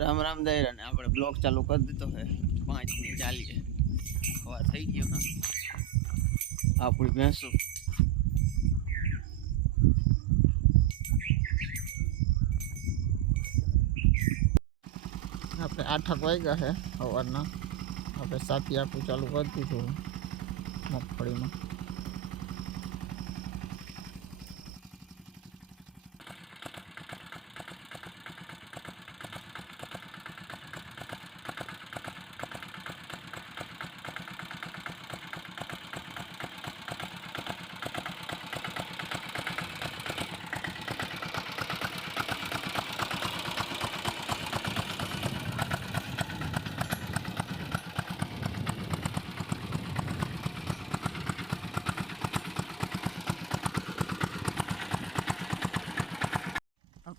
રામ રામ દયરા ને આપણે બ્લોક ચાલુ કરી દીધો છે. પાંચ ને ચાલીએ. હવા થઈ ગયો આપણી ભેંસું. આપણે આઠક વાગ્યા છે સવારના. આપણે સાથી આખું ચાલુ કરી દીધું મગફળીમાં.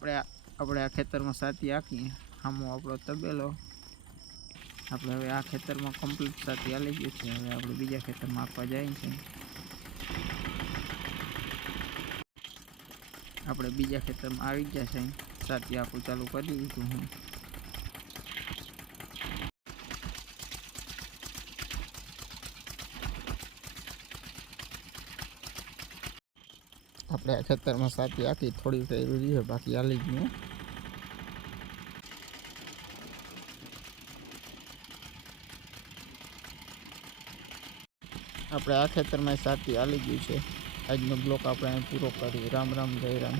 આપણે આપણે આ ખેતરમાં સાથી આંખીએ આમો આપણો તબેલો. આપણે હવે આ ખેતરમાં કમ્પ્લીટ સાથી આલી ગયું છે. હવે આપણે બીજા ખેતરમાં આપવા જાય છે આપણે બીજા ખેતરમાં આવી ગયા છે. સાથી આપણું ચાલુ કરી દીધું હું. આપણે આ ખેતરમાં સાથી આખી થોડી કર્યું છે, બાકી આલી ગયું આપણે આ ખેતરમાં સાથી આલી ગયું છે. આજનો બ્લોક આપણે પૂરો કરી. રામ રામ, જય રામ.